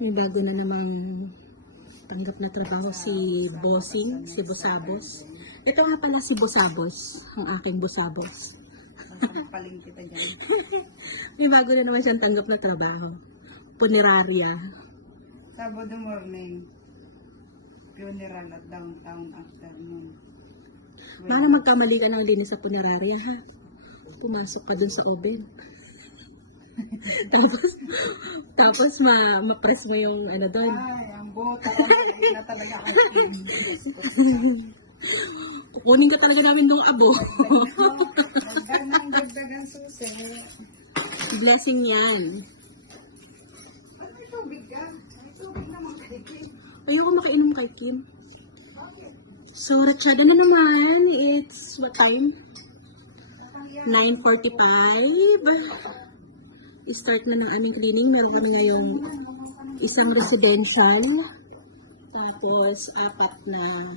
May bago na namang tanggap na trabaho si Bossing, si Bosabos. Ito nga pala si Bosabos, ang aking Bosabos. Paling kita dyan. May bago na naman siyang tanggap na trabaho. Puneraria. Sabado morning. Funeral at downtown afternoon. Para magkamali ka ng linis sa puneraria, ha? Pumasok ka dun sa oven. tapos ma-press mo yung ano doon. Ay, ang bota. Ay, na talaga ang Kukunin ka talaga namin nung abo. dagdagan susi. Blessing yan. Ba't may tubig ka? May tubig naman kay Kim. Ayoko makainom kay Kim. So, Ratsyada na naman. It's what time? 9:45. Start na ng aming cleaning. Meron kami ngayong isang residential. Tapos, 4 na